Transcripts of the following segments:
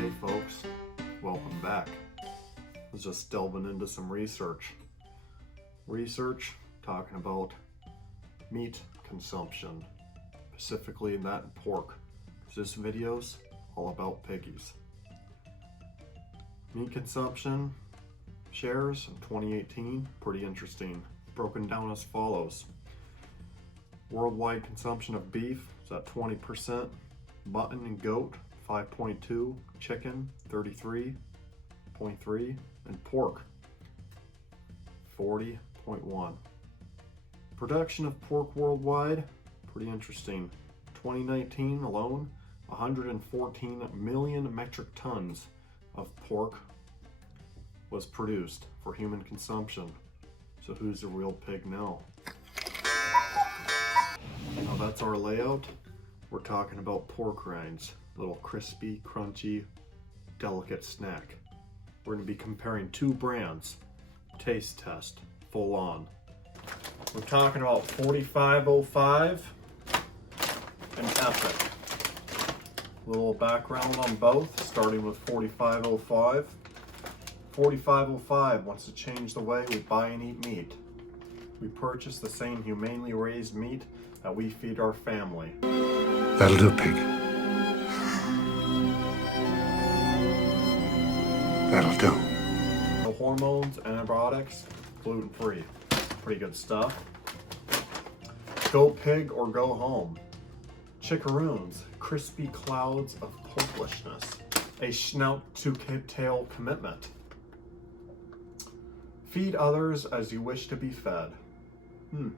Hey folks, welcome back. I was just delving into some research. Talking about meat consumption, specifically that in pork. This video's all about piggies. Meat consumption shares in 2018, pretty interesting. Broken down as follows. Worldwide consumption of beef is at 20%, mutton and goat 5.2, chicken 33.3, and pork 40.1. Production of pork worldwide, pretty interesting. 2019 alone, 114 million metric tons of pork was produced for human consumption. So who's the real pig now? Now that's our layout. We're talking about pork rinds, little crispy, crunchy, delicate snack. We're going to be comparing two brands. Taste test, full on. We're talking about 4505 and Epic. A little background on both, starting with 4505. 4505 wants to change the way we buy and eat meat. We purchase the same humanely raised meat that we feed our family. That'll do, pig. That'll do. No hormones, antibiotics, gluten-free. Pretty good stuff. Go pig or go home. Chickaroons, crispy clouds of porklishness. A snout-to-tail commitment. Feed others as you wish to be fed. In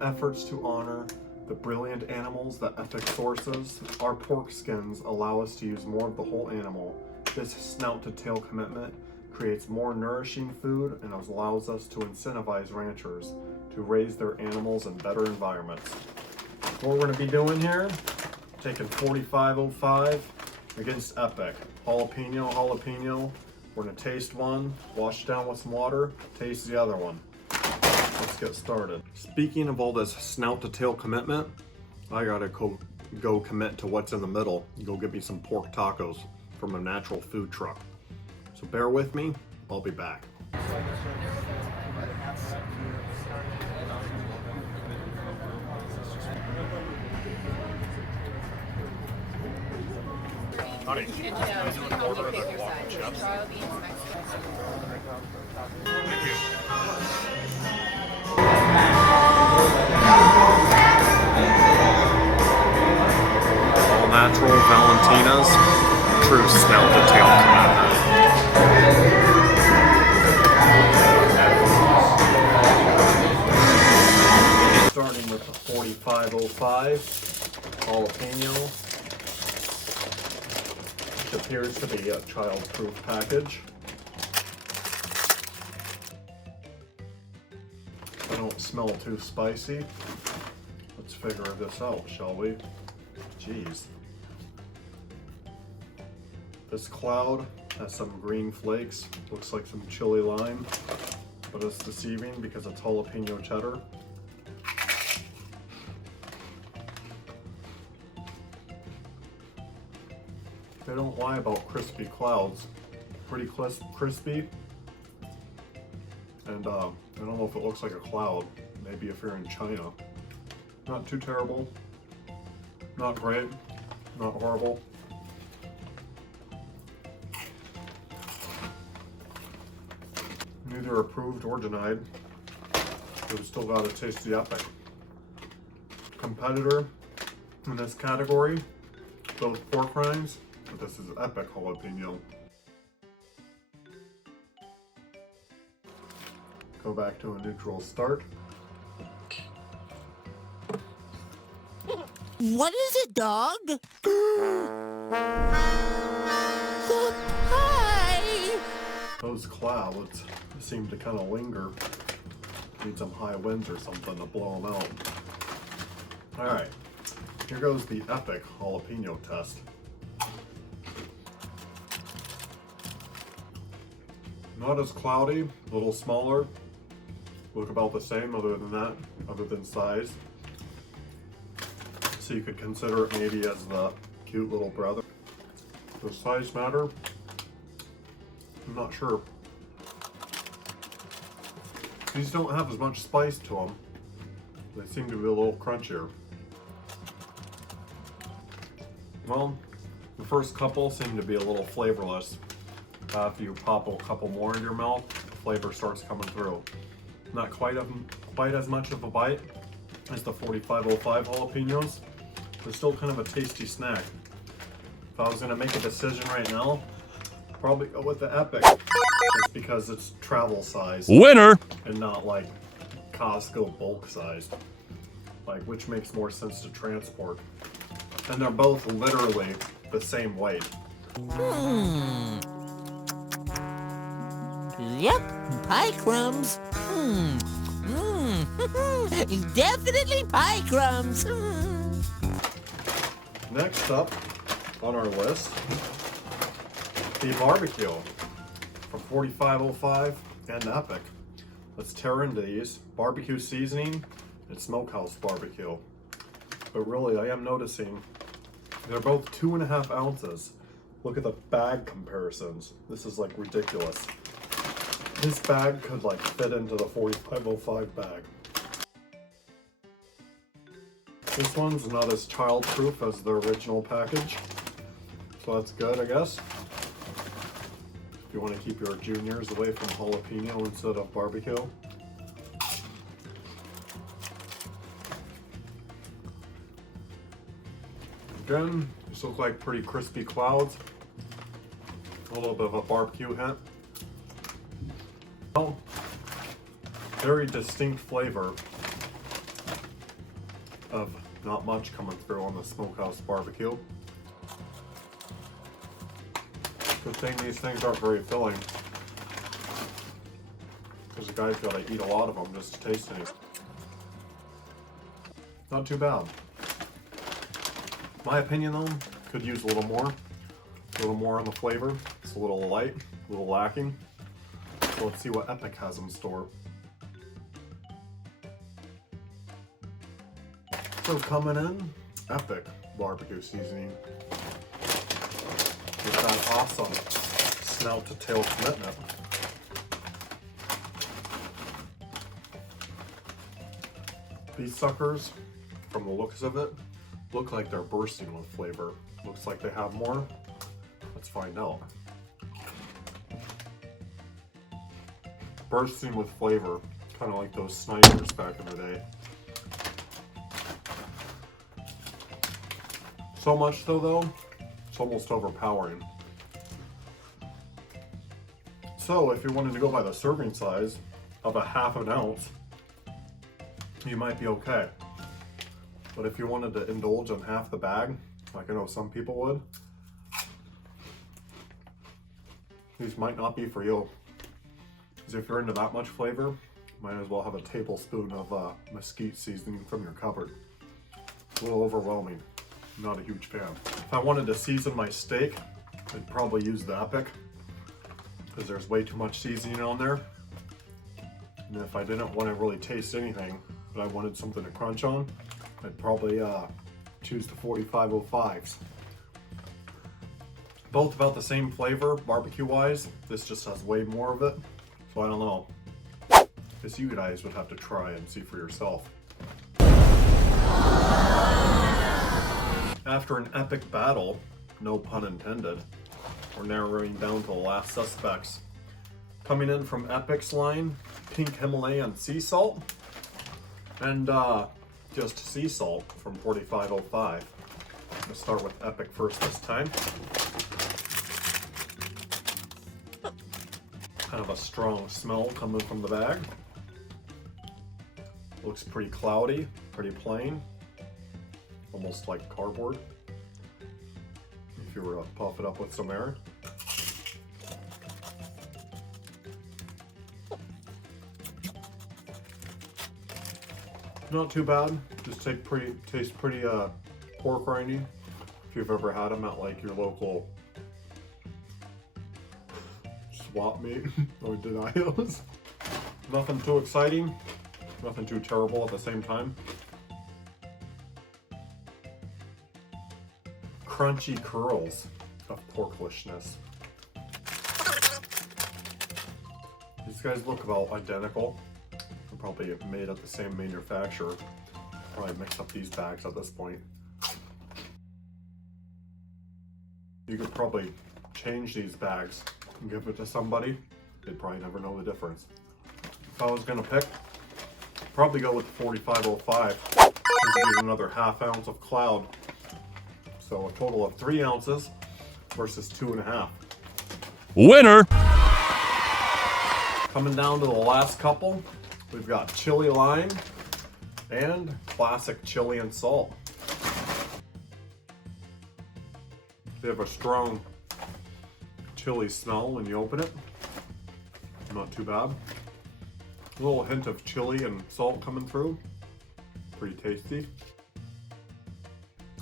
efforts to honor the brilliant animals that Epic sources, our pork skins allow us to use more of the whole animal. This snout-to-tail commitment creates more nourishing food and allows us to incentivize ranchers to raise their animals in better environments. What we're going to be doing here, taking 4505 against Epic. Jalapeno. We're going to taste one, wash it down with some water, taste the other one. Let's get started. Speaking of all this snout-to-tail commitment, I gotta go commit to what's in the middle. Go get me some pork tacos from a natural food truck. So bear with me, I'll be back. Nutty, can you order the guac chips? Thank you. All natural Valentinas, true snout-to-tail commitment. Starting with the 4505 jalapeno, which appears to be a child-proof package. I don't smell too spicy. Let's figure this out, shall we? Jeez. This cloud has some green flakes, looks like some chili lime, but it's deceiving because it's jalapeno cheddar. They don't lie about crispy clouds. Pretty crispy. And I don't know if it looks like a cloud. Maybe if you're in China. Not too terrible. Not great. Not horrible. Neither approved or denied. We've still got to taste the Epic. Competitor in this category, both pork rinds, but this is Epic jalapeno. Go back to a neutral start. What is it, dog? The pie! Those clouds seem to kind of linger. Need some high winds or something to blow them out. Alright, here goes the Epic jalapeno test. Not as cloudy, a little smaller. Look about the same other than size. So you could consider it maybe as the cute little brother. Does size matter? I'm not sure. These don't have as much spice to them. They seem to be a little crunchier. Well, the first couple seem to be a little flavorless. If you pop a couple more in your mouth, the flavor starts coming through. Not quite as much of a bite as the 4505 jalapenos, but still kind of a tasty snack. If I was gonna make a decision right now, probably go with the Epic, just because it's travel size. Winner! And not like Costco bulk size. Like, which makes more sense to transport. And they're both literally the same weight. Yep, pie crumbs. Definitely pie crumbs. Next up on our list, the barbecue from 4505 and Epic. Let's tear into these. Barbecue seasoning and smokehouse barbecue. But really, I am noticing they're both 2.5 ounces. Look at the bag comparisons. This is like ridiculous. This bag could like fit into the 4505 bag. This one's not as child-proof as the original package, so that's good, I guess. If you want to keep your juniors away from jalapeno instead of barbecue. Again, these look like pretty crispy clouds. A little bit of a barbecue hint. Oh, very distinct flavor of not much coming through on the smokehouse barbecue. Good thing these things aren't very filling, because the guy's got to eat a lot of them just to taste any. Not too bad. My opinion though, could use a little more on the flavor. It's a little light, a little lacking. So let's see what Epic has in store. So coming in, Epic barbecue seasoning. With that awesome snout-to-tail commitment. These suckers, from the looks of it, look like they're bursting with flavor. Looks like they have more. Let's find out. Bursting with flavor, kind of like those snipers back in the day. So much though, it's almost overpowering. So if you wanted to go by the serving size of a 1/2 ounce, you might be okay. But if you wanted to indulge on half the bag, like I know some people would, these might not be for you. Because if you're into that much flavor, might as well have a tablespoon of mesquite seasoning from your cupboard. It's a little overwhelming. I'm not a huge fan. If I wanted to season my steak, I'd probably use the Epic, because there's way too much seasoning on there. And if I didn't want to really taste anything, but I wanted something to crunch on, I'd probably choose the 4505s. Both about the same flavor, barbecue-wise. This just has way more of it, so I don't know. Guess you guys would have to try and see for yourself. After an epic battle, no pun intended, we're narrowing down to the last suspects. Coming in from Epic's line, pink Himalayan sea salt, and just sea salt from 4505. Let's start with Epic first this time. Kind of a strong smell coming from the bag. Looks pretty cloudy, pretty plain. Almost like cardboard. If you were to puff it up with some air. Not too bad. Just tastes pretty pork rindy. If you've ever had them at like your local swap meet or denials. Nothing too exciting. Nothing too terrible at the same time. Crunchy curls. of porklishness. These guys look about identical. They're probably made at the same manufacturer. Probably mix up these bags at this point. You could probably change these bags and give it to somebody. They'd probably never know the difference. If I was gonna pick, probably go with the 4505. Just get another ½ ounce of cloud. So a total of 3 ounces versus 2.5. Winner! Coming down to the last couple, we've got chili lime and classic chili and salt. They have a strong chili smell when you open it. Not too bad. A little hint of chili and salt coming through. Pretty tasty.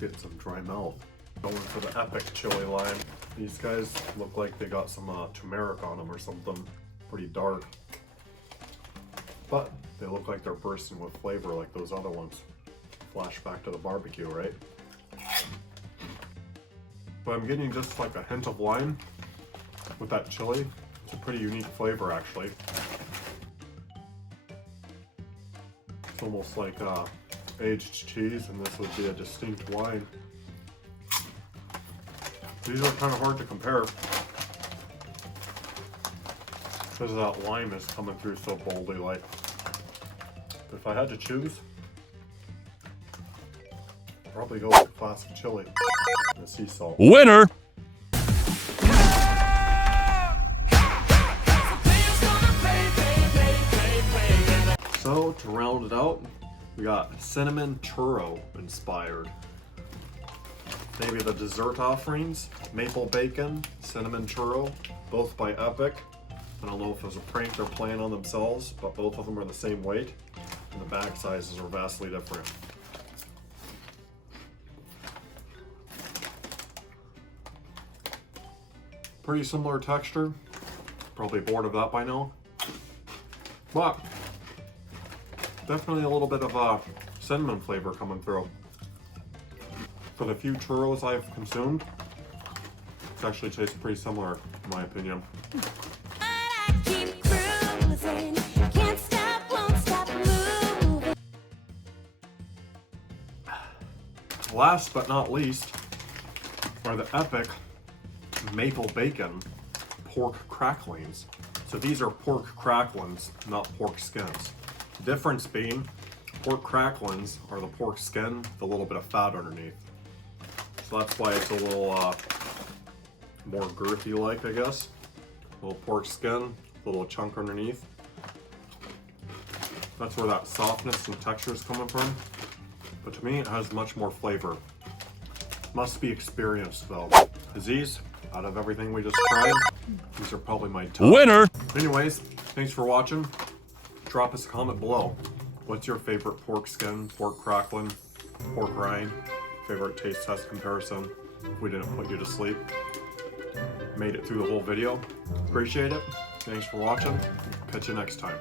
Get some dry mouth. Going for the epic chili lime. These guys look like they got some turmeric on them or something. Pretty dark. But they look like they're bursting with flavor like those other ones. Flashback to the barbecue, right? But I'm getting just like a hint of lime with that chili. It's a pretty unique flavor actually. It's almost like aged cheese, and this would be a distinct wine. These are kind of hard to compare because that lime is coming through so boldly. Like, if I had to choose, I'd probably go with the classic chili and the sea salt. Winner! So to round it out, we got cinnamon churro inspired. Maybe the dessert offerings, maple bacon, cinnamon churro, both by Epic. I don't know if it was a prank they're playing on themselves, but both of them are the same weight, and the bag sizes are vastly different. Pretty similar texture. Probably bored of that by now. But definitely a little bit of cinnamon flavor coming through. For the few churros I've consumed, it actually tastes pretty similar in my opinion. Last but not least are the Epic maple bacon pork cracklings. So these are pork cracklings, not pork skins. The difference being, pork cracklings are the pork skin with a little bit of fat underneath. So that's why it's a little more girthy like, I guess. A little pork skin, a little chunk underneath. That's where that softness and texture is coming from. But to me, it has much more flavor. Must be experienced though. These, out of everything we just tried, these are probably my top. Winner! Anyways, thanks for watching. Drop us a comment below. What's your favorite pork skin, pork crackling, pork rind? Favorite taste test comparison? If we didn't put you to sleep. Made it through the whole video. Appreciate it. Thanks for watching. Catch you next time.